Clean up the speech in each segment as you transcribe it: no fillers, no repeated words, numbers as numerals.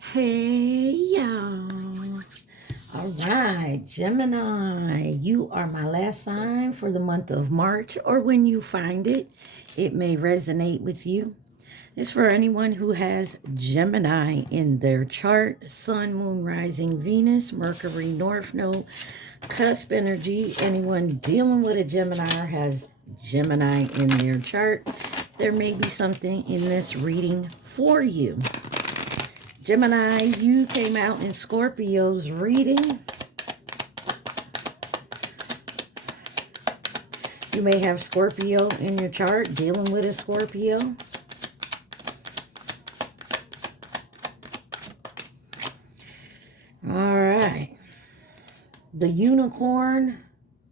Hey y'all. All right, Gemini, you are my last sign for the month of March, or when you find it, it may resonate with you. It's for anyone who has Gemini in their chart: Sun, Moon, Rising, Venus, Mercury, North Node, cusp energy. Anyone dealing with a Gemini or has Gemini in their chart, there may be something in this reading for you. Gemini, you came out in Scorpio's reading. You may have Scorpio in your chart, dealing with a Scorpio. All right. The unicorn,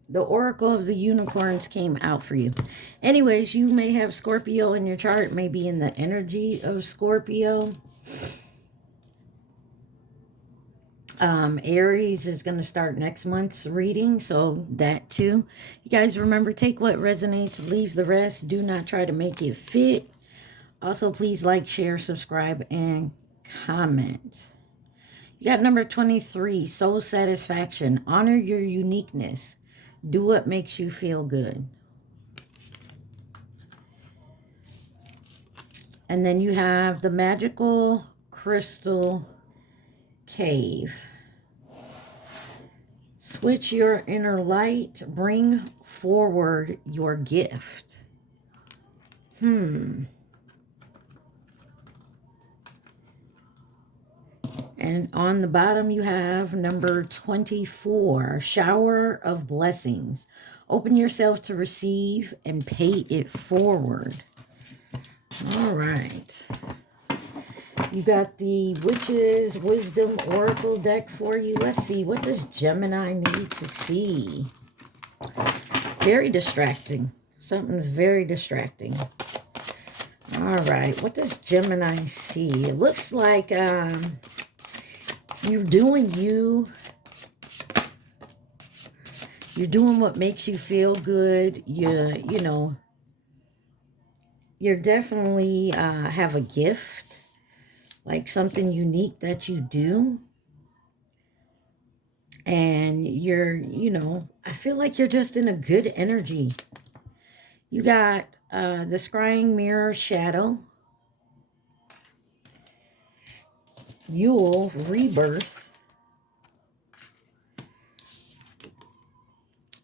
the oracle of the unicorns came out for you. Anyways, you may have Scorpio in your chart, maybe in the energy of Scorpio. Aries is going to start next month's reading, so that too. You guys remember, take what resonates, leave the rest. Do not try to make it fit. Also, please like, share, subscribe, and comment. You got number 23, soul satisfaction. Honor your uniqueness. Do what makes you feel good. And then you have the magical crystal cave. Switch your inner light. Bring forward your gift. And on the bottom, you have number 24, shower of blessings. Open yourself to receive and pay it forward. All right. You got the Witch's Wisdom Oracle deck for you. Let's see. What does Gemini need to see? Very distracting. Something's very distracting. All right. What does Gemini see? It looks like you're doing you. You're doing what makes you feel good. You know, you're definitely have a gift. Like something unique that you do. And you're, I feel like you're just in a good energy. You got the scrying mirror shadow. Yule rebirth.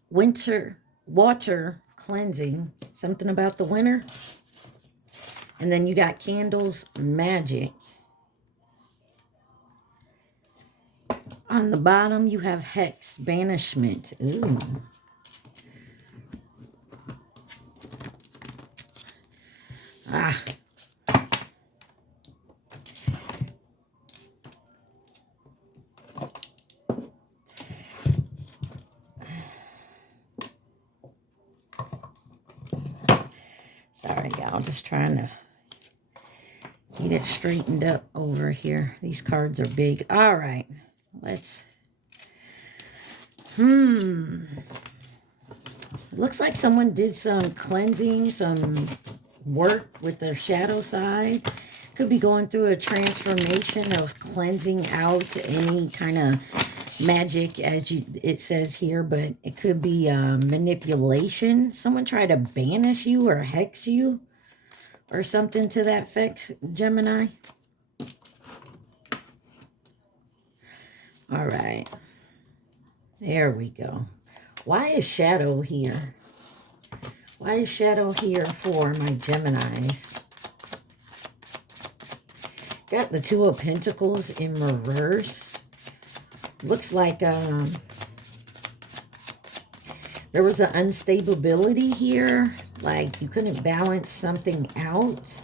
Winter water cleansing. Something about the winter. And then you got candles magic. On the bottom, you have hex banishment. Ooh. Ah. Sorry, y'all. Just trying to get it straightened up over here. These cards are big. All right. Let's... Looks like someone did some cleansing, some work with their shadow side. Could be going through a transformation of cleansing out any kind of magic, as it says here, but it could be manipulation. Someone tried to banish you or hex you or something to that effect, Gemini. All right. There we go. Why is shadow here? Why is shadow here for my Geminis? Got the Two of Pentacles in reverse. Looks like there was an instability here. Like you couldn't balance something out.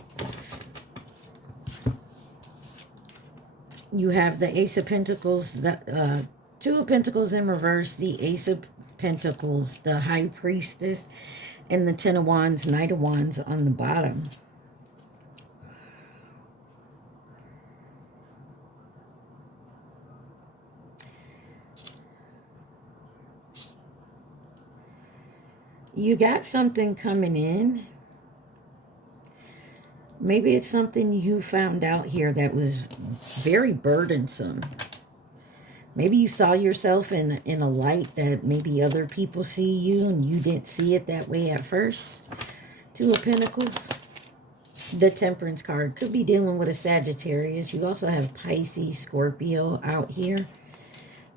You have the Ace of Pentacles, the Two of Pentacles in reverse, the Ace of Pentacles, the High Priestess, and the Ten of Wands, Knight of Wands on the bottom. You got something coming in. Maybe it's something you found out here that was very burdensome. Maybe you saw yourself in a light that maybe other people see you and you didn't see it that way at first. Two of Pentacles. The Temperance card. Could be dealing with a Sagittarius. You also have Pisces, Scorpio out here.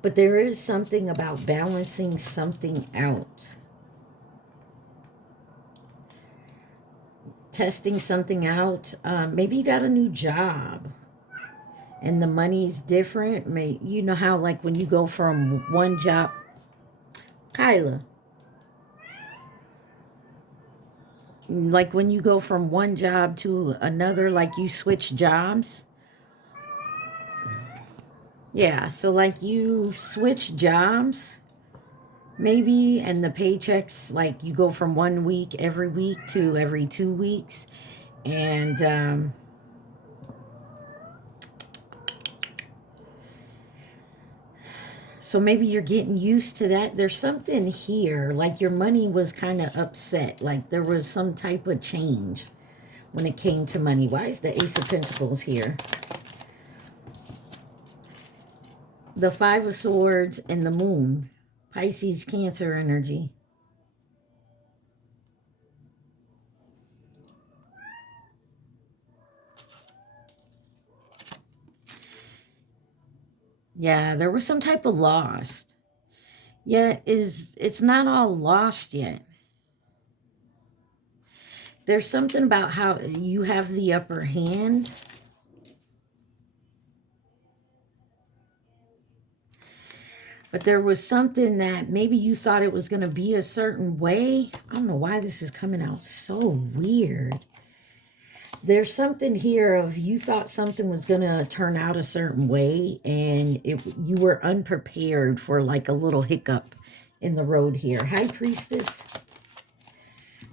But there is something about balancing something out. Testing something out. Maybe you got a new job and the money's different. You know how like when you go from one job, Kyla, like when you go from one job to another, like you switch jobs. Yeah, so like you switch jobs maybe, and the paychecks, like you go from 1 week every week to every 2 weeks. And so maybe you're getting used to that. There's something here, like your money was kind of upset. Like there was some type of change when it came to money. Why is the Ace of Pentacles here? The Five of Swords and the Moon. Pisces, Cancer energy. Yeah, there was some type of loss. Yet it's not all lost yet. There's something about how you have the upper hand. But there was something that maybe you thought it was going to be a certain way. I don't know why this is coming out so weird. There's something here of you thought something was going to turn out a certain way, and you were unprepared for like a little hiccup in the road here. High Priestess.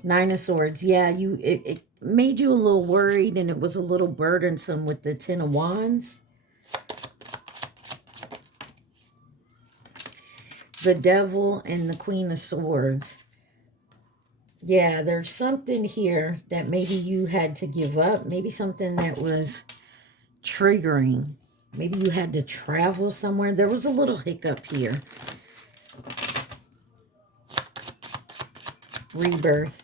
Nine of Swords. Yeah, it made you a little worried, and it was a little burdensome with the Ten of Wands. The Devil and the Queen of Swords. Yeah, there's something here that maybe you had to give up. Maybe something that was triggering. Maybe you had to travel somewhere. There was a little hiccup here. Rebirth.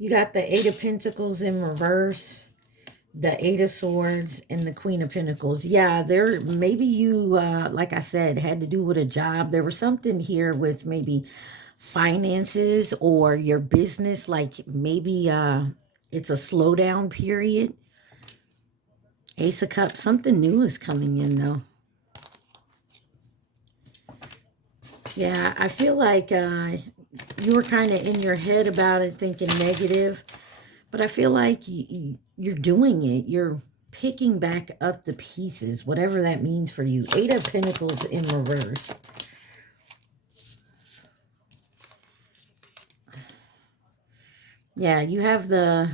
You got the Eight of Pentacles in reverse, the Eight of Swords, and the Queen of Pentacles. Yeah, there maybe you, like I said, had to do with a job. There was something here with maybe finances or your business, like maybe it's a slowdown period. Ace of Cups, something new is coming in though. Yeah, I feel like you were kind of in your head about it, thinking negative. But I feel like you're doing it. You're picking back up the pieces, whatever that means for you. Eight of Pentacles in reverse. Yeah, you have the...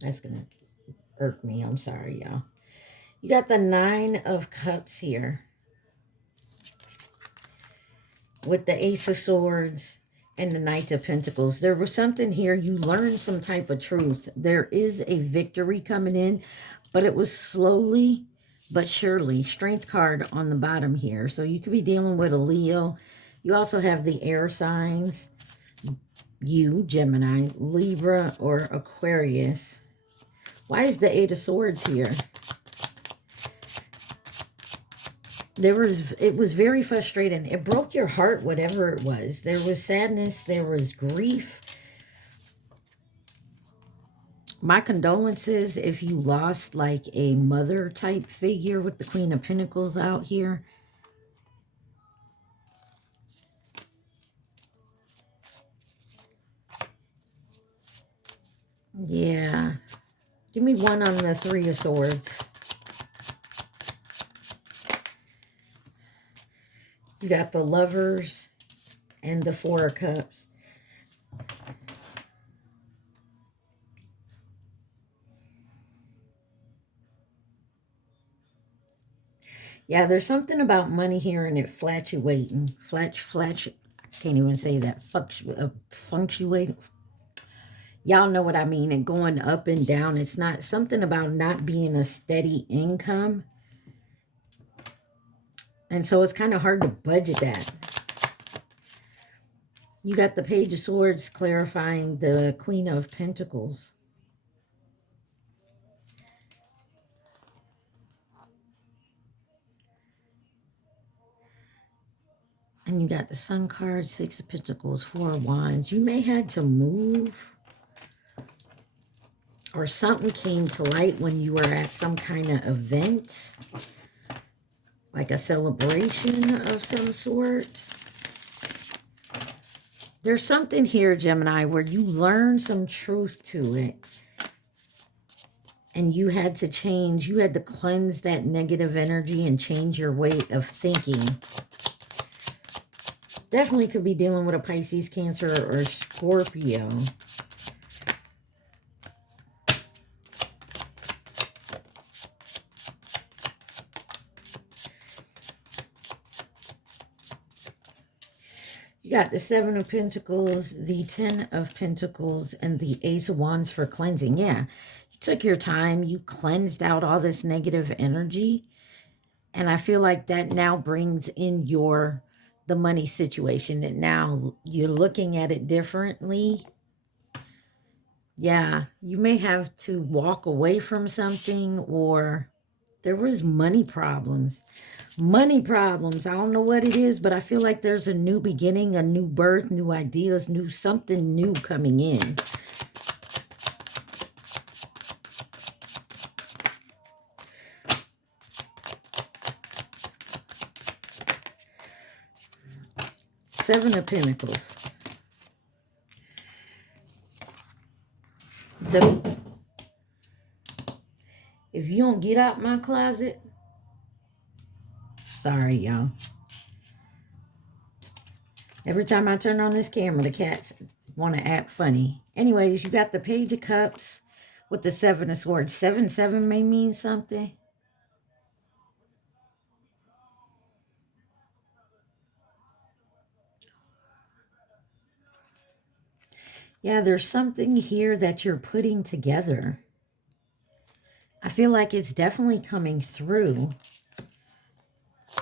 That's going to irk me. I'm sorry, y'all. You got the Nine of Cups here. With the Ace of Swords and the Knight of Pentacles. There was something here. You learned some type of truth. There is a victory coming in, but it was slowly but surely. Strength card on the bottom here. So you could be dealing with a Leo. You also have the air signs. You, Gemini, Libra, or Aquarius. Why is the Eight of Swords here? It was very frustrating. It broke your heart, whatever it was. There was sadness. There was grief. My condolences if you lost like a mother type figure with the Queen of Pentacles out here. Yeah. Give me one on the Three of Swords. You got the Lovers and the Four of Cups. Yeah, there's something about money here and it fluctuating. I can't even say that. Fluctuating. Y'all know what I mean. And going up and down. It's not something about not being a steady income. And so it's kind of hard to budget that. You got the Page of Swords clarifying the Queen of Pentacles. And you got the Sun card, Six of Pentacles, Four of Wands. You may have to move, or something came to light when you were at some kind of event, like a celebration of some sort. There's something here, Gemini, where you learn some truth to it. And you had to change, you had to cleanse that negative energy and change your way of thinking. Definitely could be dealing with a Pisces, Cancer, or Scorpio. You got the Seven of Pentacles, the Ten of Pentacles, and the Ace of Wands for cleansing. Yeah, you took your time. You cleansed out all this negative energy. And I feel like that now brings in the money situation. And now you're looking at it differently. Yeah, you may have to walk away from something, or there was money problems. Money problems. I don't know what it is, but I feel like there's a new beginning, a new birth, new ideas, something new coming in. Seven of Pentacles. If you don't get out my closet, sorry, y'all. Every time I turn on this camera, the cats want to act funny. Anyways, you got the Page of Cups with the Seven of Swords. 7-7 may mean something. Yeah, there's something here that you're putting together. I feel like it's definitely coming through.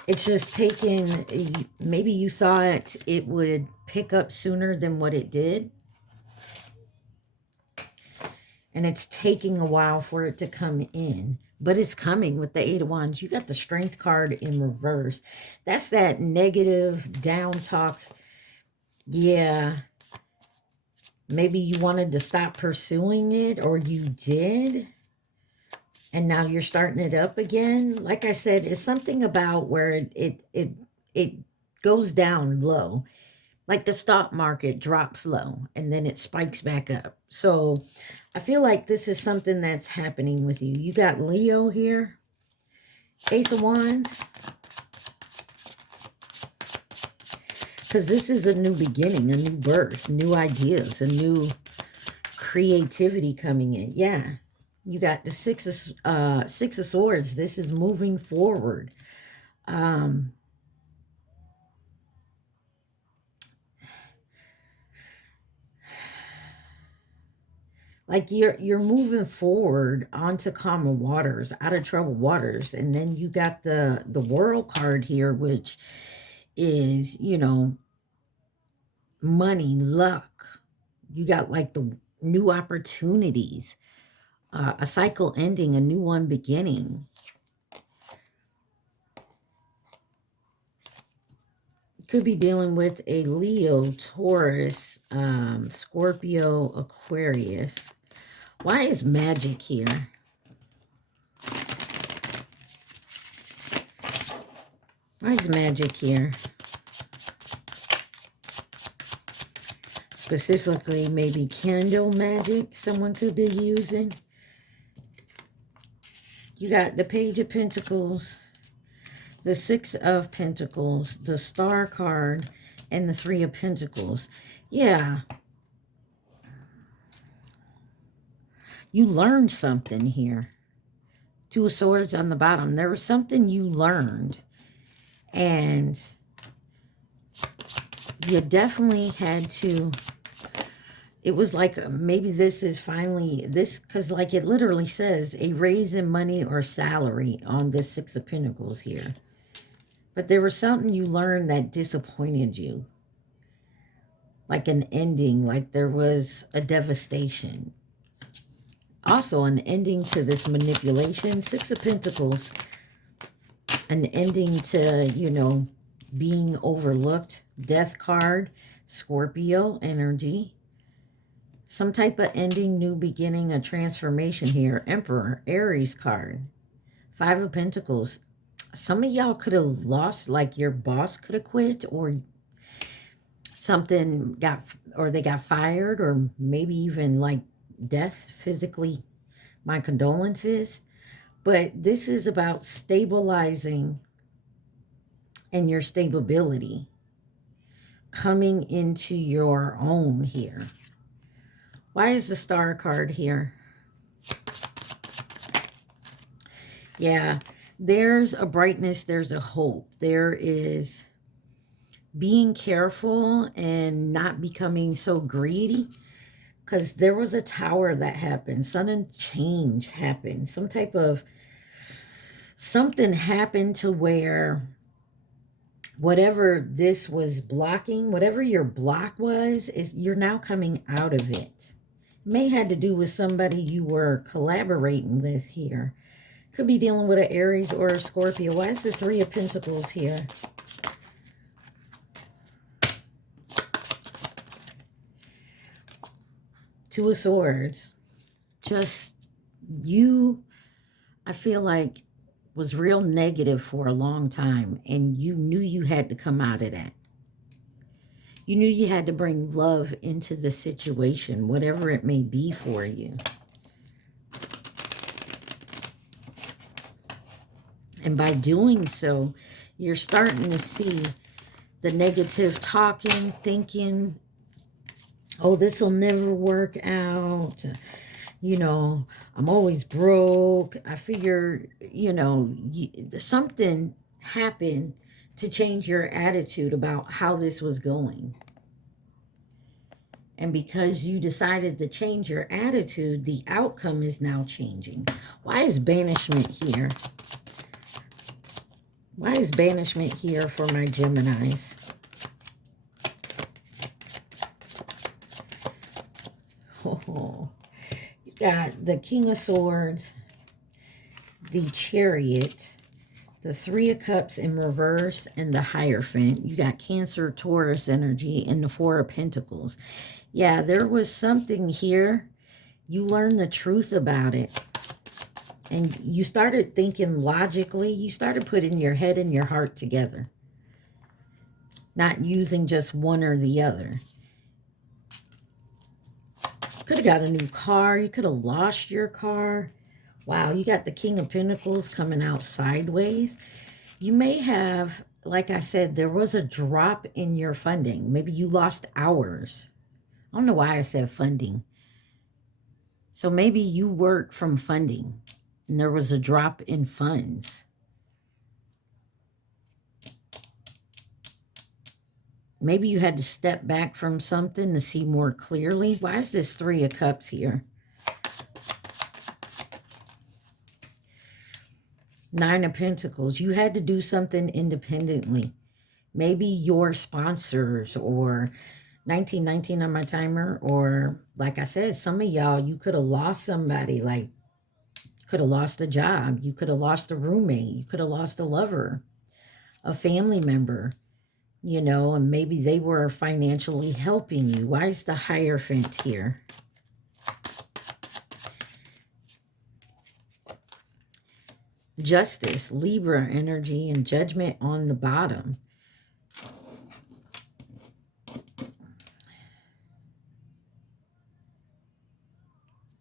It's just taking, maybe you saw it would pick up sooner than what it did. And it's taking a while for it to come in. But it's coming with the Eight of Wands. You got the Strength card in reverse. That's that negative down talk. Yeah. Maybe you wanted to stop pursuing it, or you did. And now you're starting it up again. Like I said, it's something about where it goes down low. Like the stock market drops low and then it spikes back up. So I feel like this is something that's happening with you. You got Leo here. Ace of Wands. Because this is a new beginning, a new birth, new ideas, a new creativity coming in. Yeah. You got the Six of Swords. This is moving forward. Like you're moving forward onto calmer waters, out of troubled waters. And then you got the World card here, which is, you know, money, luck. You got like the new opportunities, a cycle ending, a new one beginning. Could be dealing with a Leo, Taurus, Scorpio, Aquarius. Why is magic here? Why is magic here? Specifically, maybe candle magic someone could be using. You got the Page of Pentacles, the Six of Pentacles, the Star card, and the Three of Pentacles. Yeah. You learned something here. Two of Swords on the bottom. There was something you learned. And you definitely had to... It was like, maybe this is finally... This, because like it literally says, a raise in money or salary on this Six of Pentacles here. But there was something you learned that disappointed you. Like an ending, like there was a devastation. Also, an ending to this manipulation. Six of Pentacles. An ending to, you know, being overlooked. Death card. Scorpio energy. Some type of ending, new beginning, a transformation here. Emperor, Aries card. Five of Pentacles. Some of y'all could have lost, like your boss could have quit, or something got, or they got fired, or maybe even like death physically. My condolences. But this is about stabilizing and your stability. Coming into your own here. Why is the Star card here? Yeah, there's a brightness, there's a hope. There is being careful and not becoming so greedy. Because there was a tower that happened. Sudden change happened. Some type of... Something happened to where whatever this was blocking, whatever your block was, is you're now coming out of it. May had to do with somebody you were collaborating with here. Could be dealing with an Aries or a Scorpio. Why is the Three of Pentacles here? Two of Swords. Just you, I feel like, was real negative for a long time. And you knew you had to come out of that. You knew you had to bring love into the situation, whatever it may be for you. And by doing so, you're starting to see the negative talking, thinking, oh, this will never work out. You know, I'm always broke. I figure, you know, something happened to change your attitude about how this was going. And because you decided to change your attitude, the outcome is now changing. Why is banishment here? Why is banishment here for my Geminis? Oh, you got the King of Swords, the Chariot, the Three of Cups in reverse, and the Hierophant. You got Cancer, Taurus energy, and the Four of Pentacles. Yeah, there was something here. You learned the truth about it. And you started thinking logically. You started putting your head and your heart together. Not using just one or the other. Could have got a new car. You could have lost your car. Wow, you got the King of Pentacles coming out sideways. You may have, like I said, there was a drop in your funding. Maybe you lost hours. I don't know why I said funding. So maybe you work from funding and there was a drop in funds. Maybe you had to step back from something to see more clearly. Why is this Three of Cups here? Nine of Pentacles. You had to do something independently. Maybe your sponsors, or 1919 on my timer, or like I said, some of y'all, you could have lost somebody. Like, you could have lost a job. You could have lost a roommate. You could have lost a lover, a family member, you know, and maybe they were financially helping you. Why is the Hierophant here? Justice, Libra energy, and Judgment on the bottom.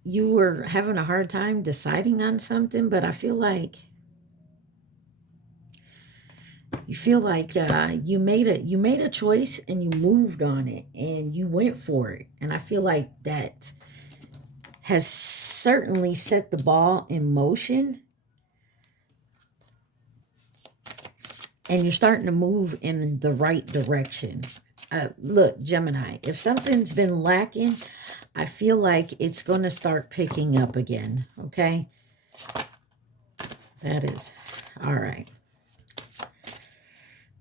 You were having a hard time deciding on something, but I feel like you made a choice and you moved on it and you went for it. And I feel like that has certainly set the ball in motion. And you're starting to move in the right direction. Look, Gemini, if something's been lacking, I feel like it's going to start picking up again, okay? That is, all right.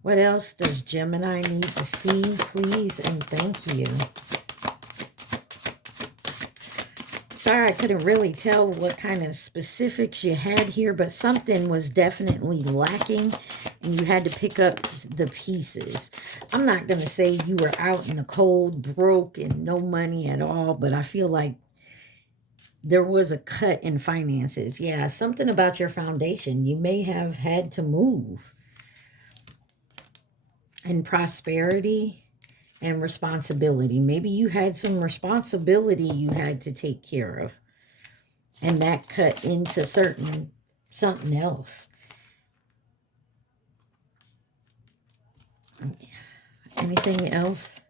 What else does Gemini need to see, please, and thank you? Sorry, I couldn't really tell what kind of specifics you had here, but something was definitely lacking, and you had to pick up the pieces. I'm not going to say you were out in the cold, broke, and no money at all, but I feel like there was a cut in finances. Yeah, something about your foundation. You may have had to move. And prosperity and responsibility. Maybe you had some responsibility you had to take care of. And that cut into something else. Anything else?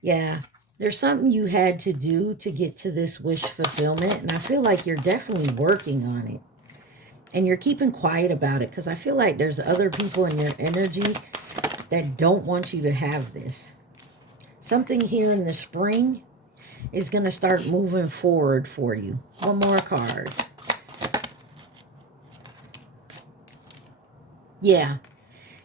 Yeah. There's something you had to do to get to this wish fulfillment. And I feel like you're definitely working on it. And you're keeping quiet about it. Because I feel like there's other people in your energy that don't want you to have this. Something here in the spring is going to start moving forward for you. One more card. Yeah.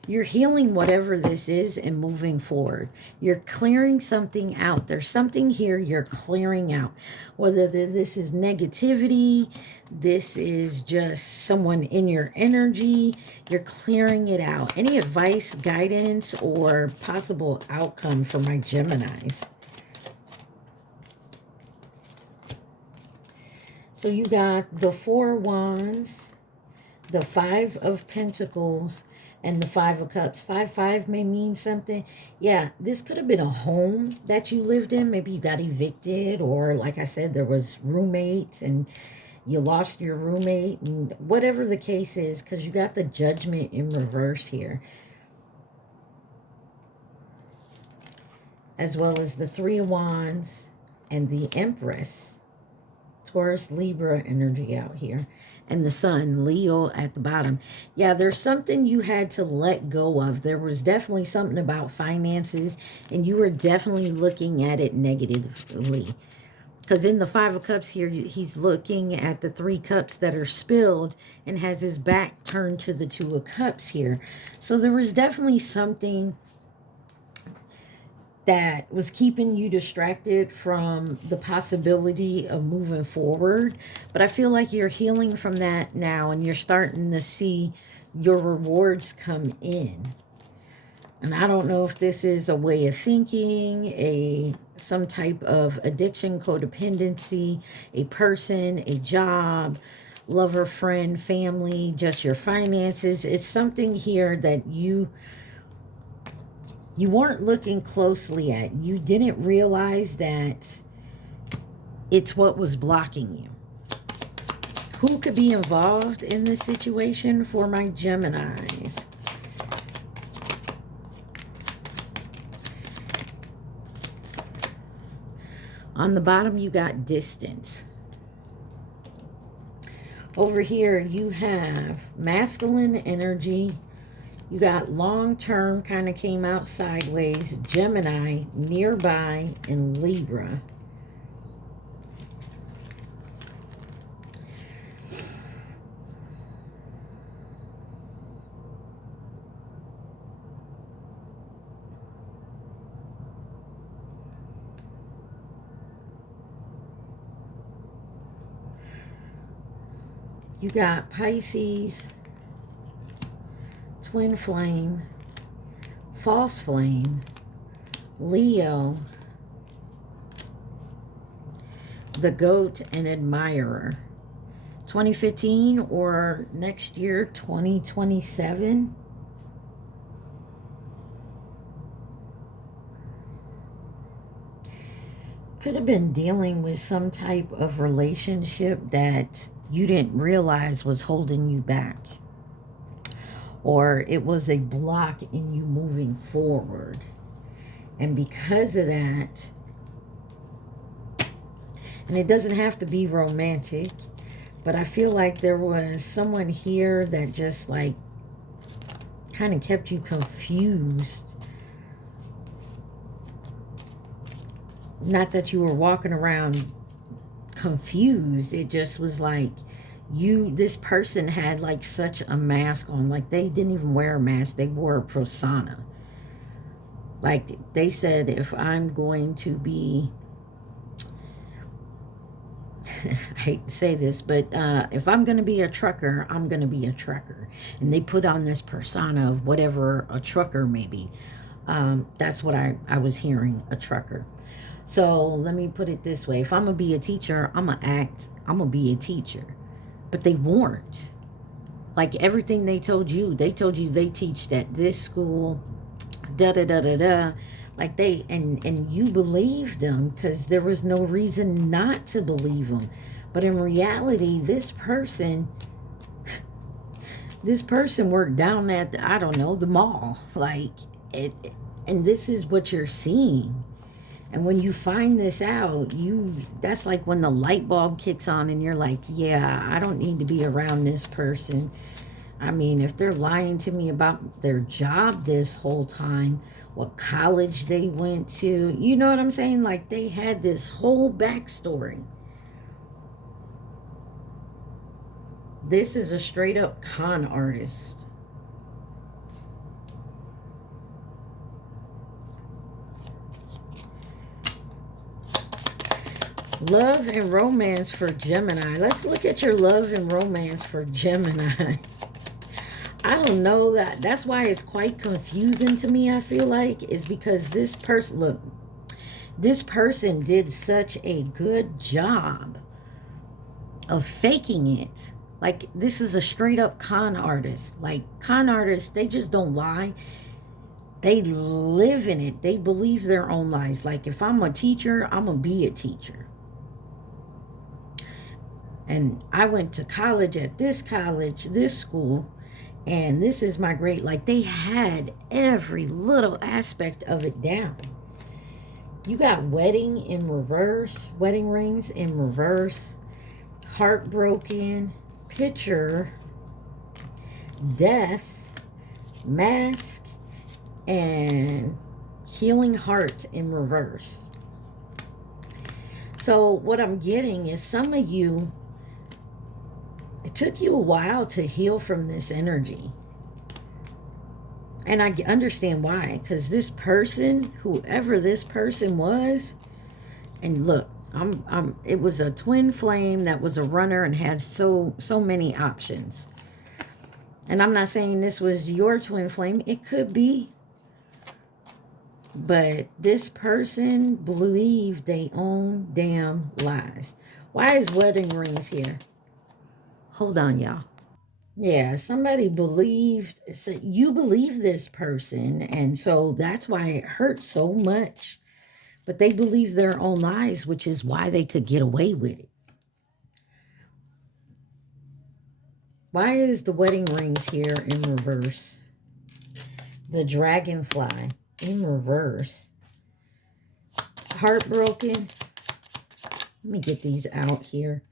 You're healing whatever this is and moving forward. You're clearing something out. There's something here you're clearing out. Whether this is negativity, this is just someone in your energy, you're clearing it out. Any advice, guidance, or possible outcome for my Geminis? So you got the 4 Wands, the 5 of Pentacles, and the 5 of Cups. 5-5 may mean something. Yeah, this could have been a home that you lived in. Maybe you got evicted, or like I said, there was roommates and you lost your roommate, and whatever the case is, because you got the Judgment in reverse here. As well as the 3 of Wands and the Empress. Taurus, Libra energy out here. And the Sun, Leo at the bottom. Yeah, there's something you had to let go of. There was definitely something about finances, and you were definitely looking at it negatively. Because in the 5 of Cups here, he's looking at the 3 cups that are spilled and has his back turned to the 2 of Cups here. So there was definitely something that was keeping you distracted from the possibility of moving forward. But I feel like you're healing from that now, and you're starting to see your rewards come in. And I don't know if this is a way of thinking, some type of addiction, codependency, a person, a job, lover, friend, family, just your finances. It's something here that you weren't looking closely at. You didn't realize that it's what was blocking you. Who could be involved in this situation for my Geminis? On the bottom, you got distance. Over here, you have masculine energy. You got long-term, kind of came out sideways, Gemini, nearby, and Libra. You got Pisces, Twin Flame, False Flame, Leo, the Goat, and Admirer. 2015 or next year, 2027. Could have been dealing with some type of relationship that you didn't realize was holding you back. Or it was a block in you moving forward. And because of that, and it doesn't have to be romantic, but I feel like there was someone here that just like kind of kept you confused. Not that you were walking around confused. It just was like this person had like such a mask on. Like they didn't even wear a mask. They wore a persona. Like they said, if I'm going to be, I hate to say this, but if I'm going to be a trucker, I'm going to be a trucker. And they put on this persona of whatever a trucker may be. That's what I was hearing, a trucker. So let me put it this way. If I'm going to be a teacher, I'm going to be a teacher. But they weren't. Like everything they told you they teach at this school, da-da-da-da-da. Like and you believed them because there was no reason not to believe them. But in reality, this person worked down at, I don't know, the mall. Like, and this is what you're seeing. And when you find this out, that's like when the light bulb kicks on and you're like, yeah, I don't need to be around this person. I mean, if they're lying to me about their job this whole time, what college they went to, you know what I'm saying? Like they had this whole backstory. This is a straight up con artist. Love and romance for Gemini. Let's look at your love and romance for Gemini. I don't know, that's why it's quite confusing to me, I feel like, is because this person, look, this person did such a good job of faking it. Like, this is a straight up con artist. Like, con artists, they just don't lie. They live in it. They believe their own lies. Like, if I'm a teacher, I'm going to be a teacher. And I went to college at this college, this school, and this is my grade. Like, they had every little aspect of it down. You got wedding in reverse, wedding rings in reverse, heartbroken, picture, death, mask, and healing heart in reverse. So what I'm getting is some of you, it took you a while to heal from this energy. And I understand why. Because this person, whoever this person was, and look, it was a twin flame that was a runner and had so many options. And I'm not saying this was your twin flame. It could be. But this person believed their own damn lies. Why is wedding rings here? Hold on, y'all. Yeah, somebody believed, so you believe this person, and so that's why it hurts so much. But they believe their own lies, which is why they could get away with it. Why is the wedding rings here in reverse? The dragonfly in reverse. Heartbroken. Let me get these out here.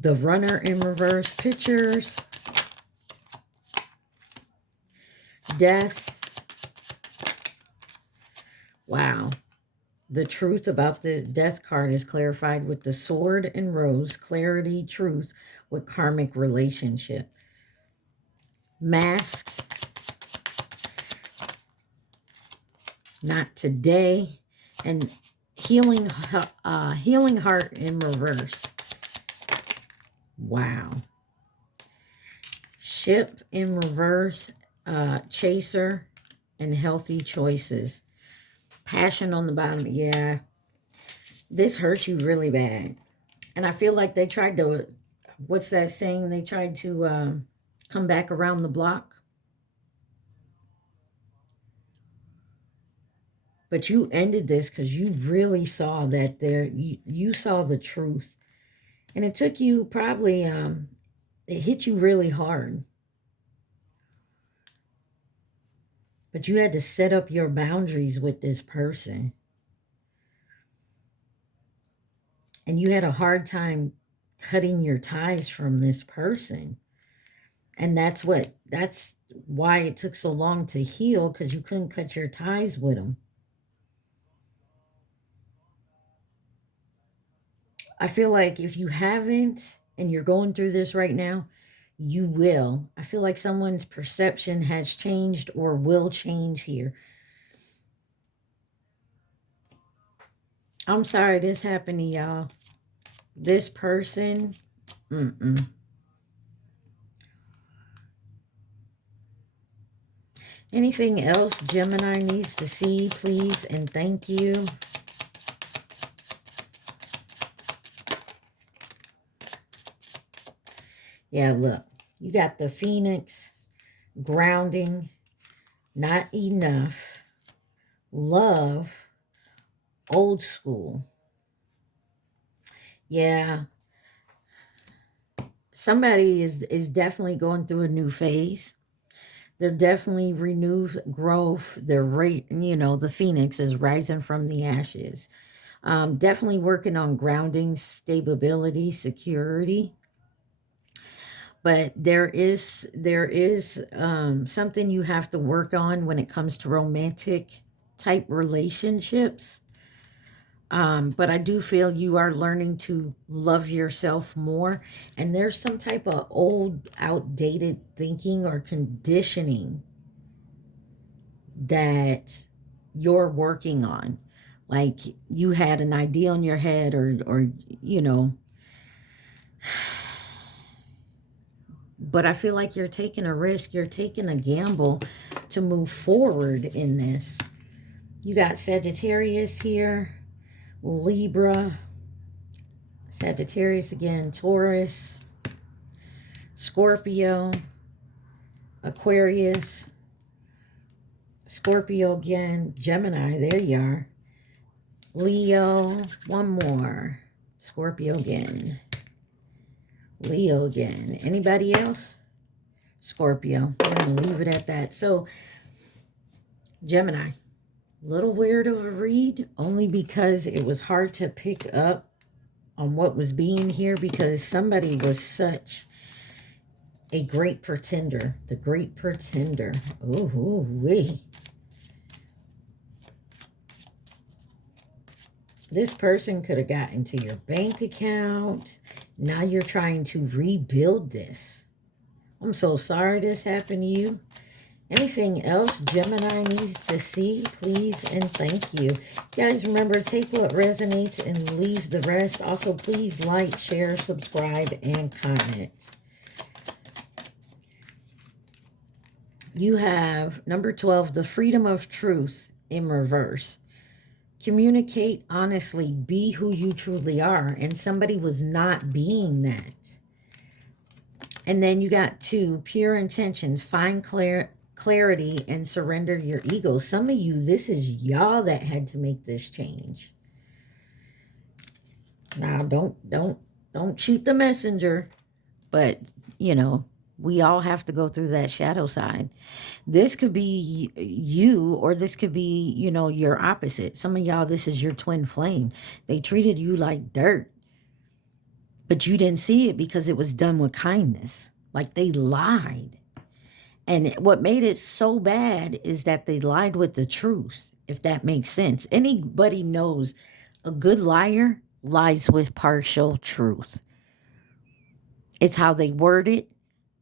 The runner in reverse. Pictures. Death. Wow. The truth about the death card is clarified with the sword and rose. Clarity, truth with karmic relationship. Mask. Not today. And healing heart in reverse. Wow. Ship in reverse. Chaser and healthy choices. Passion on the bottom. Yeah. This hurt you really bad. And I feel like they tried to, what's that saying? They tried to come back around the block. But you ended this because you really saw that you saw the truth. And it took you probably, it hit you really hard. But you had to set up your boundaries with this person. And you had a hard time cutting your ties from this person. And that's why it took so long to heal, because you couldn't cut your ties with them. I feel like if you haven't and you're going through this right now, you will. I feel like someone's perception has changed or will change here. I'm sorry this happened to y'all. This person, Anything else Gemini needs to see, please, and thank you. Yeah, look. You got the Phoenix, grounding, not enough, love, old school. Yeah. Somebody is definitely going through a new phase. They're definitely renewed growth. They're the Phoenix is rising from the ashes. Definitely working on grounding, stability, security. But there is something you have to work on when it comes to romantic type relationships. But I do feel you are learning to love yourself more. And there's some type of old, outdated thinking or conditioning that you're working on. Like you had an idea in your head or but I feel like you're taking a risk. You're taking a gamble to move forward in this. You got Sagittarius here, Libra, Sagittarius again, Taurus, Scorpio, Aquarius, Scorpio again, Gemini, there you are. Leo, one more. Scorpio again. Leo again. Anybody else? Scorpio. We're going to leave it at that. So, Gemini. Little weird of a read, only because it was hard to pick up on what was being here, because somebody was such a great pretender. The great pretender. Ooh, wee. This person could have gotten to your bank account. Now you're trying to rebuild this. I'm so sorry this happened to you. Anything else Gemini needs to see, please and thank you. Guys, remember, take what resonates and leave the rest. Also, please like, share, subscribe, and comment. You have number 12, the freedom of truth in reverse. Communicate honestly, be who you truly are. And somebody was not being that. And then you got 2, pure intentions, find clarity and surrender your ego. Some of you, this is y'all that had to make this change. Now, don't shoot the messenger, but we all have to go through that shadow side. This could be you, or this could be, your opposite. Some of y'all, this is your twin flame. They treated you like dirt, but you didn't see it because it was done with kindness. Like they lied. And what made it so bad is that they lied with the truth, if that makes sense. Anybody knows a good liar lies with partial truth. It's how they word it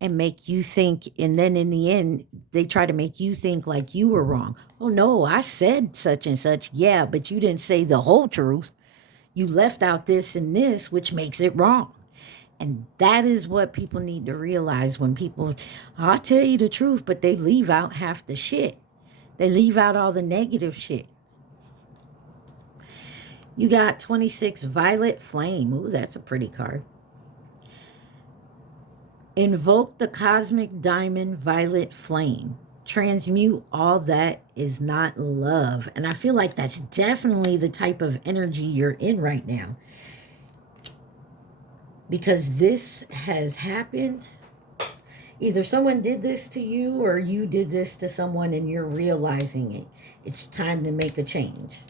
and make you think, and then in the end, they try to make you think like you were wrong. Oh, no, I said such and such. Yeah, but you didn't say the whole truth. You left out this and this, which makes it wrong. And that is what people need to realize when people, I'll tell you the truth, but they leave out half the shit. They leave out all the negative shit. You got 26, Violet Flame. Ooh, that's a pretty card. Invoke the cosmic diamond violet flame. Transmute all that is not love. And I feel like that's definitely the type of energy you're in right now. Because this has happened. Either someone did this to you or you did this to someone and you're realizing it. It's time to make a change.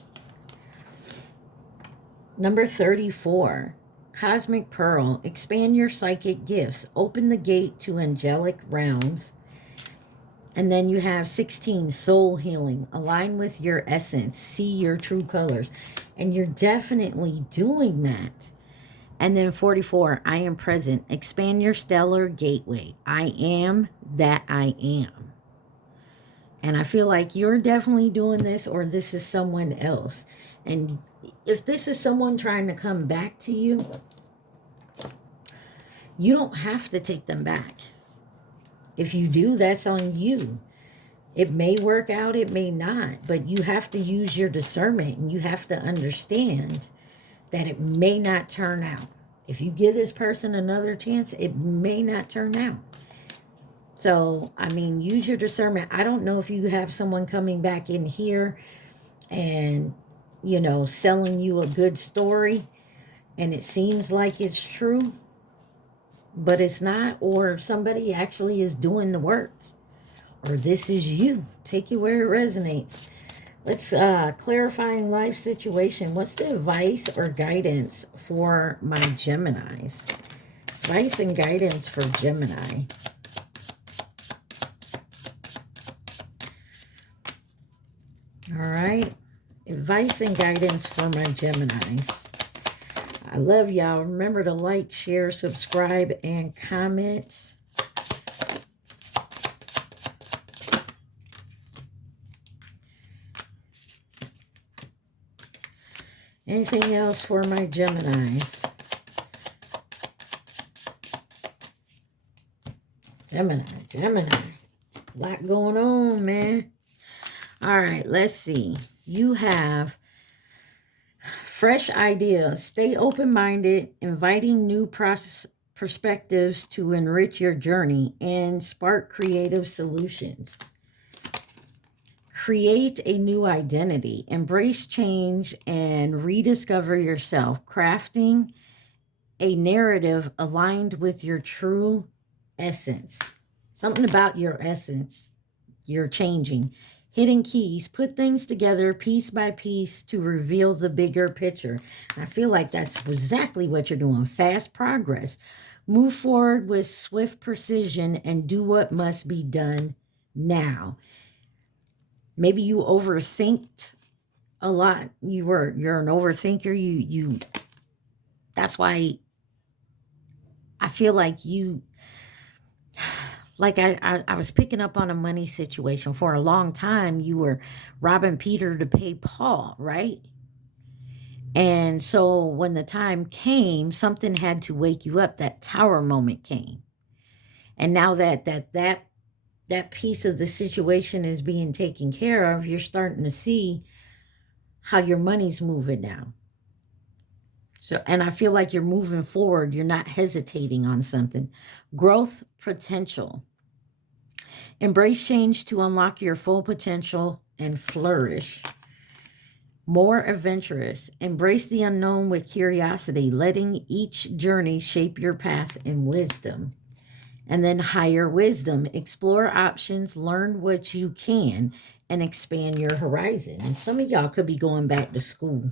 Number 34. Cosmic Pearl. Expand your psychic gifts. Open the gate to angelic realms. And then you have 16, Soul Healing. Align with your essence. See your true colors. And you're definitely doing that. And then 44, I am present. Expand your stellar gateway. I am that I am. And I feel like you're definitely doing this, or this is someone else. And if this is someone trying to come back to you, you don't have to take them back. If you do, that's on you. It may work out, it may not, but you have to use your discernment, and you have to understand that it may not turn out. If you give this person another chance, it may not turn out. So, I mean, use your discernment. I don't know if you have someone coming back in here and, you know, selling you a good story and it seems like it's true, but it's not, or somebody actually is doing the work, or this is you. Take it where it resonates. Let's clarifying life situation. What's the advice or guidance for my Geminis? Advice and guidance for Gemini. All right. Advice and guidance for my Geminis. I love y'all. Remember to like, share, subscribe, and comment. Anything else for my Geminis? Gemini. A lot going on, man. All right, let's see. You have fresh ideas. Stay open-minded, inviting new perspectives to enrich your journey and spark creative solutions. Create a new identity. Embrace change and rediscover yourself. Crafting a narrative aligned with your true essence. Something about your essence. You're changing. Hidden keys. Put things together piece by piece to reveal the bigger picture. I feel like that's exactly what you're doing. Fast progress. Move forward with swift precision and do what must be done now. Maybe you overthinked a lot. You're an overthinker. That's why I feel like you, like I was picking up on a money situation. For a long time, you were robbing Peter to pay Paul, right? And so when the time came, something had to wake you up. That tower moment came. And now that piece of the situation is being taken care of, you're starting to see how your money's moving now. So, and I feel like you're moving forward. You're not hesitating on something. Growth potential. Embrace change to unlock your full potential and flourish. More adventurous. Embrace the unknown with curiosity, letting each journey shape your path in wisdom. And then higher wisdom. Explore options, learn what you can, and expand your horizon. And some of y'all could be going back to school.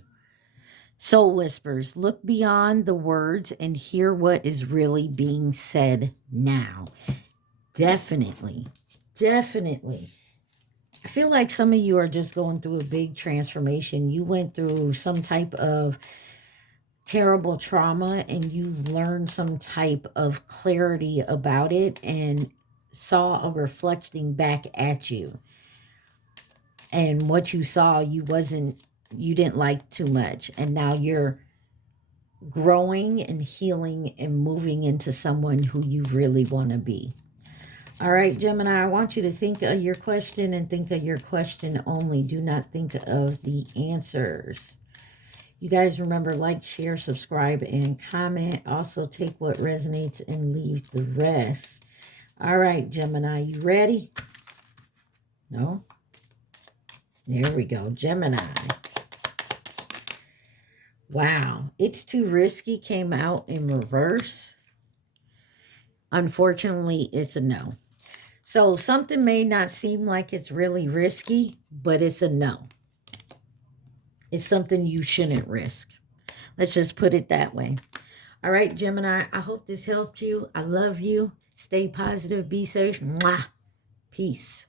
Soul whispers. Look beyond the words and hear what is really being said now. Definitely. I feel like some of you are just going through a big transformation. You went through some type of terrible trauma and you've learned some type of clarity about it and saw a reflecting back at you. And what you saw, you didn't like too much. And now you're growing and healing and moving into someone who you really want to be. All right, Gemini, I want you to think of your question and think of your question only. Do not think of the answers. You guys remember, like, share, subscribe, and comment. Also, take what resonates and leave the rest. All right, Gemini, you ready? No? There we go. Gemini. Wow. It's too risky came out in reverse. Unfortunately, it's a no. So something may not seem like it's really risky, but it's a no. It's something you shouldn't risk. Let's just put it that way. All right, Gemini, I hope this helped you. I love you. Stay positive. Be safe. Mwah. Peace.